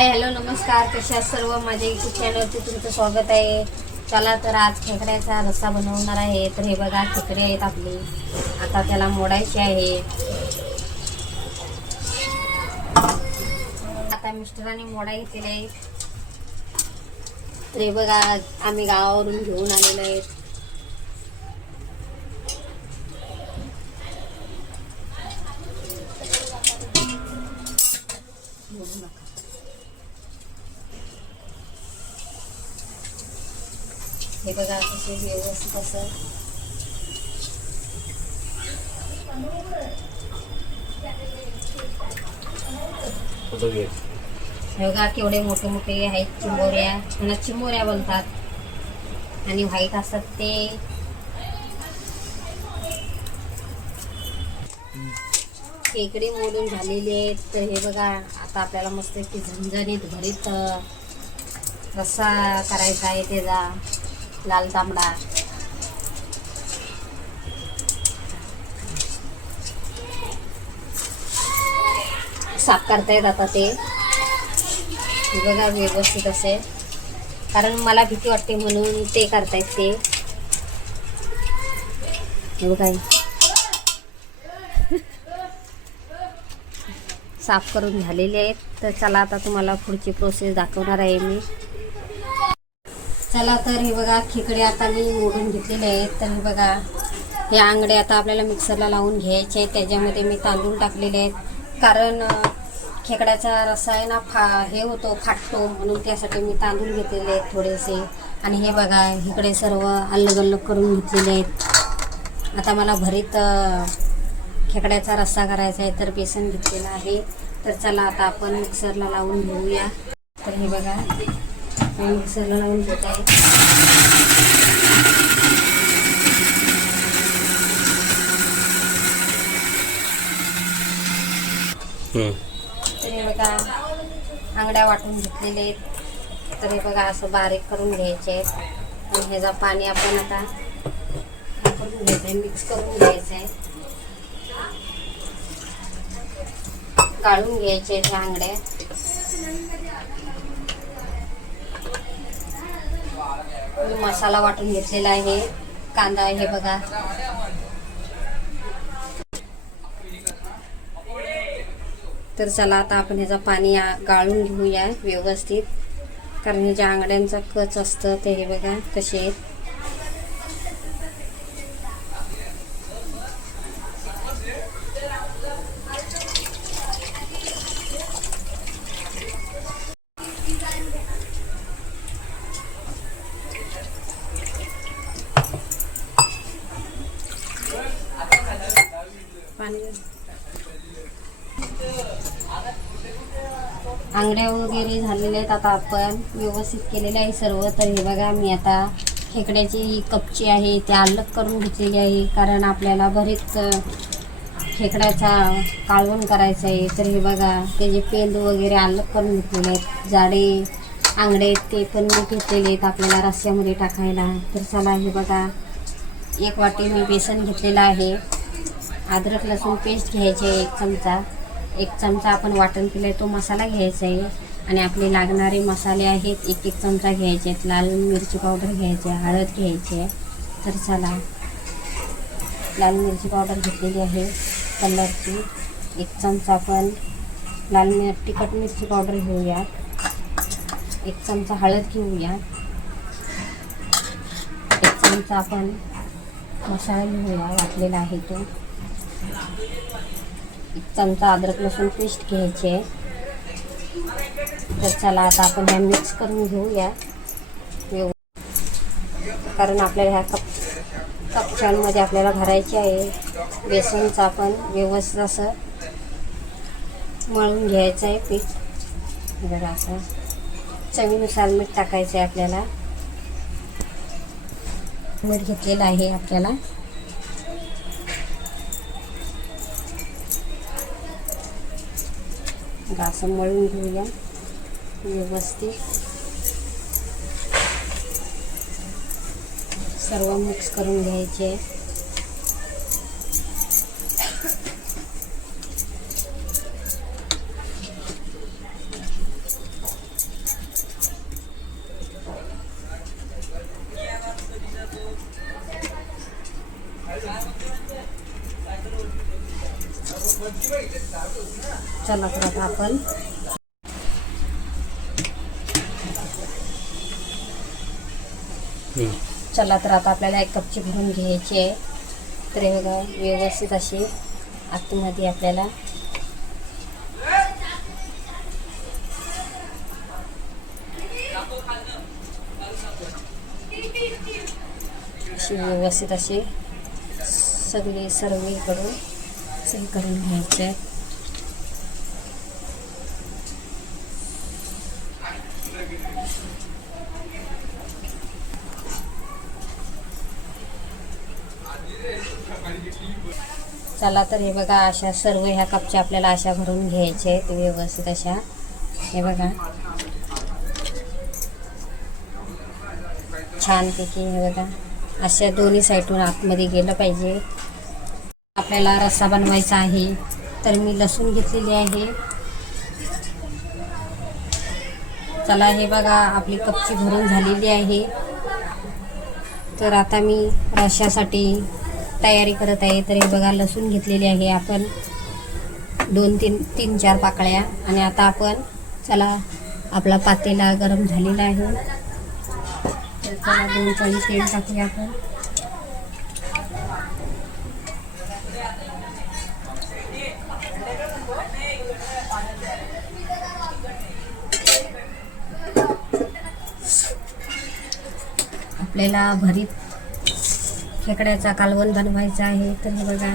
Hi hello नमस्कार. कशा सर्व? माझ्या युट्यूब चॅनलवरती तुमचं स्वागत आहे. चला तर आज खेकड्याचा रस्सा बनवणार आहे. तर हे बघा खेकडे आहेत आपली. आता त्याला मोडायचे आहे. आता मिस्टरांनी मोडा केले आहेत तर हे बघा आम्ही गावावरून घेऊन आलेलो आहेत हे बघा कसे व्यवस्थित असं हे बघा केवढे मोठे मोठे आहेत चिंबोऱ्या. त्यांना चिंबोऱ्या बोलतात. आणि व्हाईट असतात ते. खेकडे मोडून झालेले आहेत. तर हे बघा आता आपल्याला मस्त की झणझणीत भरीत अं, रस्सा करायचा आहे त्याचा. लाल तांबडा साफ करतायत आता ते. बघा व्यवस्थित असे. कारण मला भीती वाटते म्हणून ते करतायत ते. बघा. साफ करून झालेले आहेत. तर चला आता तुम्हाला पुढची प्रोसेस दाखवणार आहे मी. चला तर हे बघा खेकडे आता मी मोडून घेतलेले आहेत. तर हे बघा हे आंगडे आता आपल्याला मिक्सरला लावून घ्यायचे आहेत. त्याच्यामध्ये मी तांदूळ टाकलेले आहेत. कारण खेकड्याचा रस्सा आहे ना फा हे होतो फाटतो म्हणून त्यासाठी मी तांदूळ घेतलेले आहेत थोडेसे. आणि हे बघा इकडे सर्व अलग करून घेतलेले आहेत. आता मला भरीत खेकड्याचा रस्सा करायचा आहे तर बेसन घेतलेलं आहे. तर चला आता आपण मिक्सरला लावून घेऊया. तर हे बघा. मिक्सरला लावून घेत आहे. तर हे बघा आंगड्या वाटून घेतलेले आहेत. तर हे बघा असं बारीक करून घ्यायचे आहेत. आणि ह्याचा पाणी आपण आता करून घ्यायचं आहे मिक्स करून घ्यायचं आहे गाळून घ्यायचे आहेत ह्या आंगड्या. मी मसाला वाटून घेतलेला आहे. कांदा आहे बघा. तर चला आता आपण ह्याचं पाणी गाळून घेऊया व्यवस्थित. कारण ह्याच्या आंगड्यांचा कच असतं ते हे बघा कसे आहेत. आंगड्या वगैरे झालेले आहेत आता आपण. व्यवस्थित केलेले आहे सर्व. तर हे बघा मी आता खेकड्याची कपची आहे ते अलग करून घेतलेली आहे. कारण आपल्याला बरेच खेकड्याचा काळवण करायचं आहे. तर हे बघा त्याचे पेंद वगैरे अलग करून घेतलेले आहेत. जाडे आंगडे ते पण मी घेतलेले आहेत आपल्याला रस्स्यामध्ये टाकायला. तर चला हे बघा. एक वाटी मी बेसन घेतलेलं आहे. अद्रक लसूण पेस्ट घ्यायची आहे एक चमचा. एक चमचा आपण वाटण केलं आहे तो मसाला घ्यायचा आहे. आणि आपले लागणारे मसाले आहेत एक एक चमचा घ्यायचे आहेत. लाल मिरची पावडर घ्यायची आहे हळद घ्यायची आहे. तर चला. लाल मिरची पावडर घेतलेली आहे कलरची. एक चमचा आपण लाल मिर तिखट मिरची पावडर घेऊया एक चमचा हळद घेऊया एक चमचा आपण मसाला घेऊया वाटलेला आहे तो. एक चमचा अद्रक लसूण पेस्ट घ्यायची. आहे तर चला आता आपण ह्या मिक्स करून घेऊया. व्यव कारण आपल्याला ह्या कप कपच्यांमध्ये आपल्याला भरायचे आहे. बेसनचं आपण व्यवस्थित असं मळून घ्यायचं आहे पीठ. बघा असं चवीनुसार मीठ टाकायचं आहे आपल्याला. मीठ घेतलेलं आहे आपल्याला. आता मळून घेऊया. व्यवस्थित. सर्व मिक्स करून घ्यायचे. चला तर आता आपण. चला तर आता आपल्याला एक कपची भरून घ्यायची आहे तर हे बघा व्यवस्थित अशी आतमध्ये आपल्याला अशी व्यवस्थित अशी सगळे सर्वीकडून सही करून घ्यायचे चला तर हे बघा अशा सर्व ह्या कपच्या आपल्याला अशा भरून घ्यायच्या आहेत व्यवस्थित अशा. हे बघा. छानपैकी हे बघा. अशा दोन्ही साईडून आतमध्ये गेलं पाहिजे. आपल्याला रस्सा बनवायचा आहे. तर मी लसूण घेतलेली आहे. चला हे बघा आपली कपची भरून झालेली आहे. तर आता मी रश्यासाठी तयारी करत आहे. तर हे बघा लसूण घेतलेली आहे आपण. दोन तीन तीन चार पाकळ्या. आणि आता आपण चला आपला पातेला गरम झालेला आहे. तर चला दोन चाळीस तेल टाकूया आपण. आपल्याला भरीत खेकड्याचा कालवण बनवायचा आहे. तर हे बघा.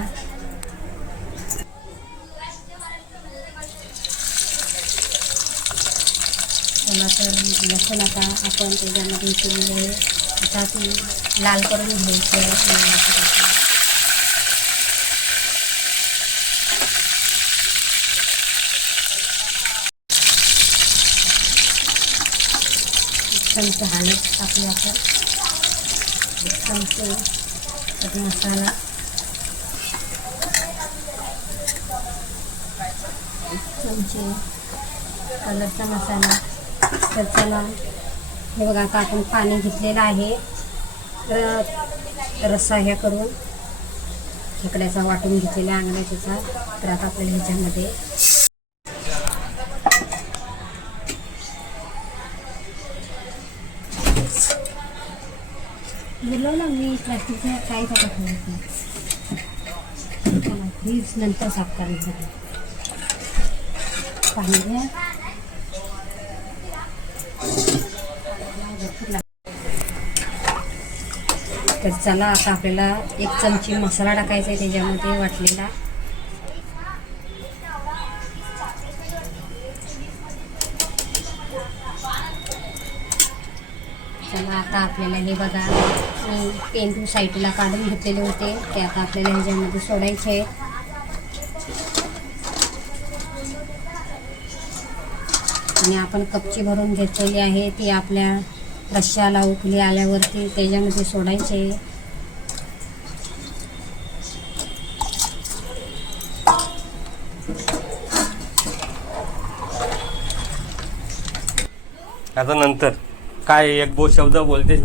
चला तर लसूण आता आपण त्याच्यामध्ये केलेलं आहे आता ती लाल करून घ्यायची आहे. चमचा हळद टाकूया आपण. चमचे तर मसाला एक चमचे कलरचा मसाला तर चला. हे बघा आता आपण पाणी घेतलेलं आहे. तर रस्सा ह्या करून खेकड्याचा वाटून घेतलेला अंगणाचा. तर आता आपल्याला ह्याच्यामध्ये बोललो ना मी प्लास्टिकच्या काय टाकत नाही चला, नंतर साफ करायचं पाणी घ्या तर चला आता आपल्याला एक चमची मसाला टाकायचा आहे त्याच्यामध्ये वाटलेला. चला आता आपल्याला हे बघा मी पेंटू साईडला काढून घेतलेले होते. ते आता आपल्याला ह्याच्यामध्ये सोडायचे आणि आपण कपची भरून घेतलेली आहे. ती आपल्या रश्याला उकली आल्यावरती त्याच्यामध्ये सोडायचे. आता नंतर काय एक बो शब्द बोलते.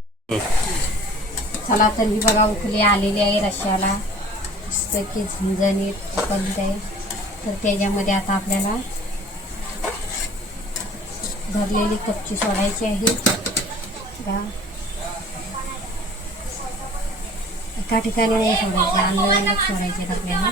चला तर ही बघा उकली आलेली आहे रश्श्याला की झणझणीत उकलत आहे. तर त्याच्यामध्ये आता आपल्याला भरलेली कपची सोडायची आहे. एका ठिकाणी नाही सोडायची आंदोलनात सोडायचे आहेत आपल्याला.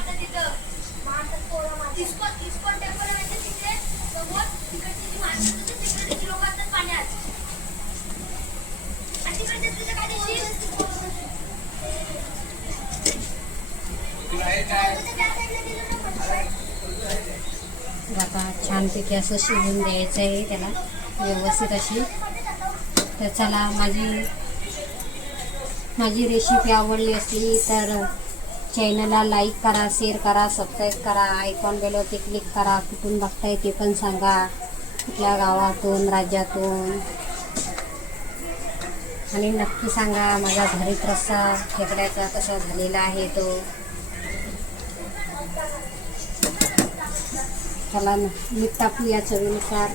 आता छानपैकी असं शिजून द्यायचं आहे त्याला व्यवस्थित अशी. तर चला माझी माझी रेसिपी आवडली असली तर चॅनलला लाईक करा शेअर करा सबस्क्राईब करा आयकॉन बेलवरती क्लिक करा. कुठून बघताय ते पण सांगा. कुठल्या गावातून राज्यातून. आणि नक्की सांगा माझा घरीत रस्सा खेकड्याचा कसा झालेला आहे तो. त्याला मीठ टाकूया चवीनुसार.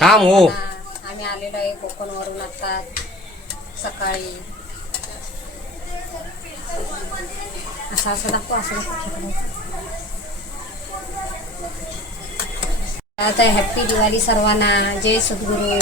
थांब हो हा, आम्ही आलेलो आहे कोकणवरून आता सकाळी. असं असं दाखव असं दाखव खेकड्याचं. आता हॅप्पी दिवाळी सर्वांना जय सद्गुरू